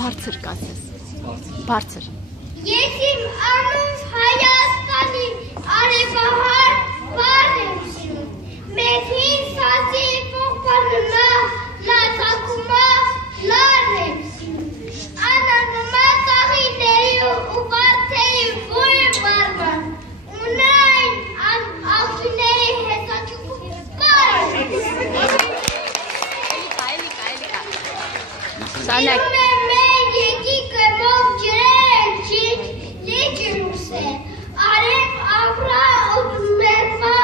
բարձր կասես։ Բարձր։ Ես իմ անունս Հայաստանի արևահար բան եմ սիրում, մեր հին սազի փոխպաննա լացակումա լարն եմ սիրում, անանմա ծաղիների ու բարդերի վույր բարման, ու նրան աղջիների հեսաչուկու կար եմ սիրում։ Շանակ։ Արև ապրա ու մերվա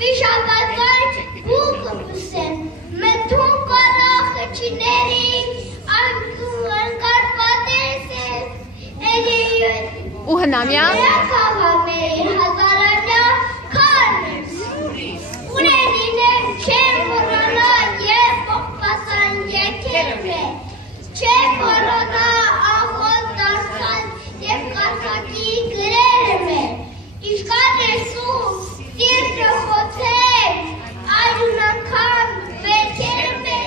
վիշապազար բուլկը են, մթուն կարախը չիների, անկար պատես են, ու հնամյա։ Կավաների հազարանյա կարնես, ունենին եմ չեմ որոնա և պողպասան եկերմ է, չեմ որոնա աղոտ դարսան և կարկակի գրերմ է, Իշկան եսում, սիրտը խոցեմ, այլուն անգամ վերքերմ է,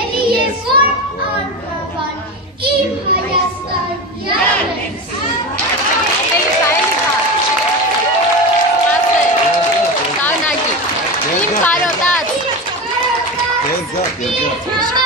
էլի ես որ անվան, իմ Հայաստան յան եմ սիրում։ Շարունակի, իմ կարոտած։ Դերգա։